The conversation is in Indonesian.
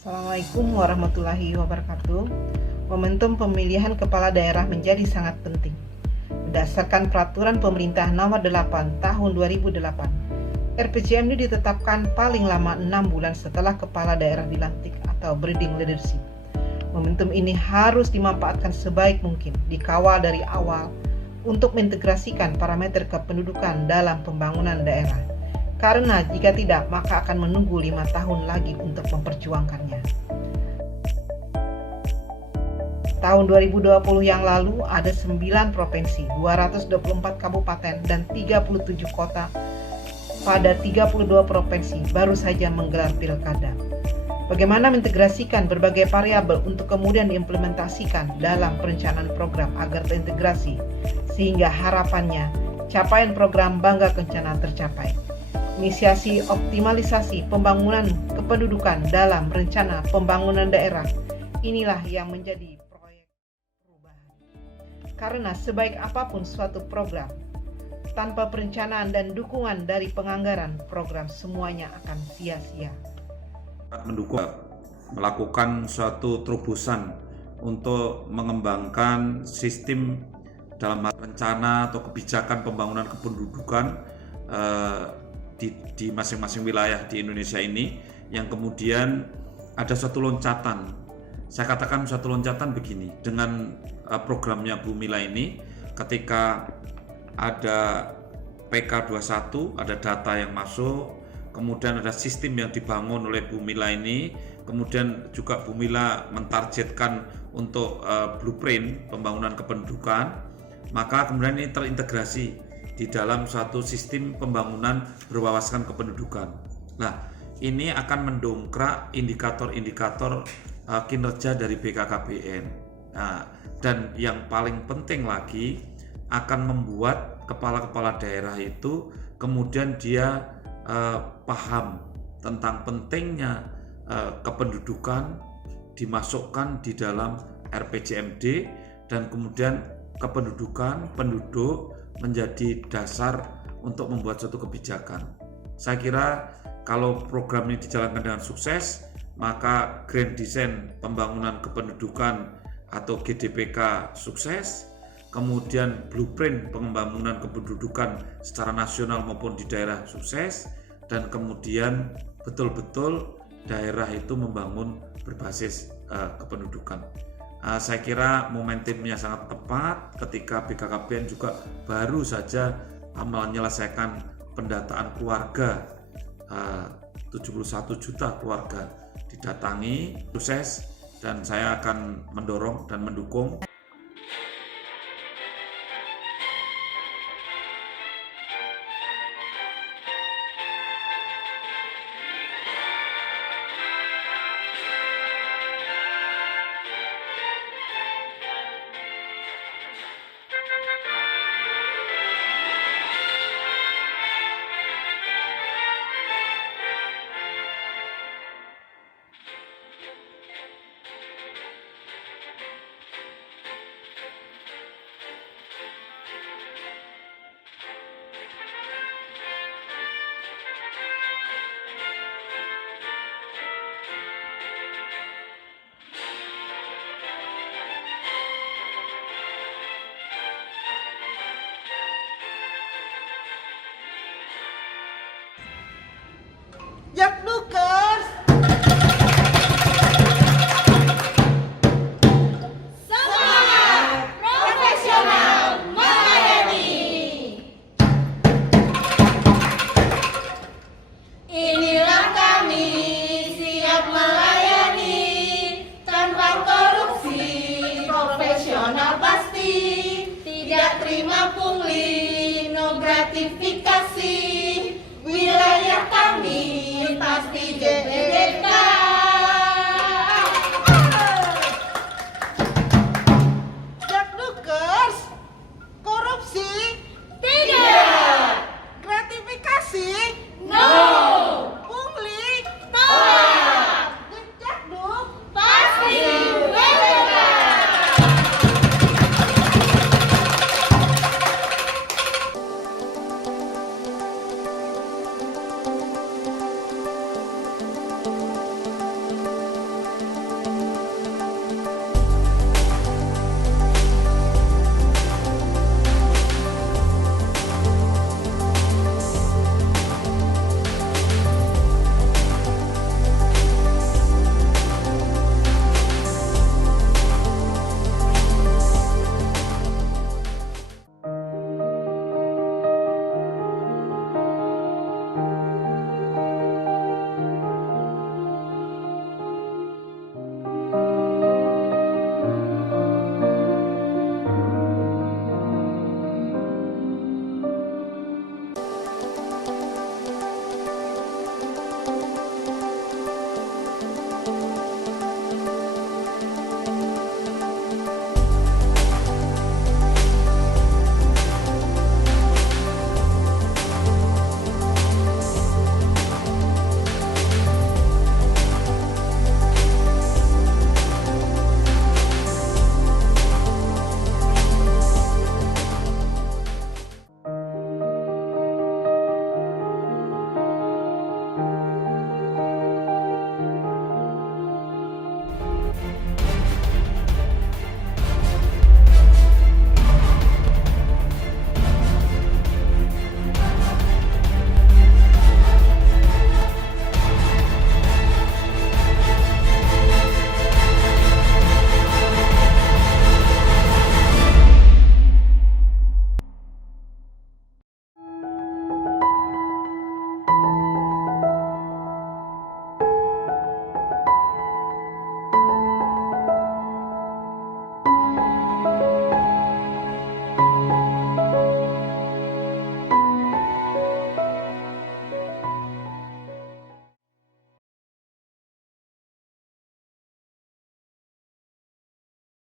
Assalamualaikum warahmatullahi wabarakatuh. Momentum pemilihan kepala daerah menjadi sangat penting. Berdasarkan Peraturan Pemerintah Nomor 8 Tahun 2008, RPJMD ditetapkan paling lama 6 bulan setelah kepala daerah dilantik atau breathing leadership. Momentum ini harus dimanfaatkan sebaik mungkin, dikawal dari awal untuk mengintegrasikan parameter kependudukan dalam pembangunan daerah. Karena jika tidak, maka akan menunggu 5 tahun lagi untuk memperjuangkannya. Tahun 2020 yang lalu ada 9 provinsi, 224 kabupaten, dan 37 kota. Pada 32 provinsi baru saja menggelar pilkada. Bagaimana mengintegrasikan berbagai variabel untuk kemudian diimplementasikan dalam perencanaan program agar terintegrasi, sehingga harapannya capaian program Bangga Kencana tercapai. Inisiasi optimalisasi pembangunan kependudukan dalam rencana pembangunan daerah, inilah yang menjadi proyek perubahan. Karena sebaik apapun suatu program, tanpa perencanaan dan dukungan dari penganggaran, program semuanya akan sia-sia. Mendukung melakukan suatu terobosan untuk mengembangkan sistem dalam rencana atau kebijakan pembangunan kependudukan di masing-masing wilayah di Indonesia ini, yang kemudian ada suatu loncatan. Saya katakan suatu loncatan begini, dengan programnya Bu Mila ini, ketika ada PK21, ada data yang masuk, kemudian ada sistem yang dibangun oleh Bu Mila ini, kemudian juga Bu Mila mentargetkan untuk blueprint pembangunan kependudukan, maka kemudian ini terintegrasi di dalam suatu sistem pembangunan berwawaskan kependudukan. Nah, ini akan mendongkrak indikator-indikator kinerja dari BKKBN. Nah, dan yang paling penting lagi, akan membuat kepala-kepala daerah itu kemudian dia paham tentang pentingnya kependudukan dimasukkan di dalam RPJMD, dan kemudian kependudukan penduduk menjadi dasar untuk membuat suatu kebijakan. Saya kira kalau program ini dijalankan dengan sukses, maka Grand Design Pembangunan Kependudukan atau GDPK sukses, kemudian blueprint pembangunan kependudukan secara nasional maupun di daerah sukses, dan kemudian betul-betul daerah itu membangun berbasis kependudukan. Saya kira momentumnya sangat tepat ketika BKKBN juga baru saja menyelesaikan pendataan keluarga, 71 juta keluarga didatangi, sukses, dan saya akan mendorong dan mendukung. gratifikasi wilayah kami pasti JBK. Jakdukers, korupsi Tidak. gratifikasi No. pungli Tolak. Jakduk Pasti JBK.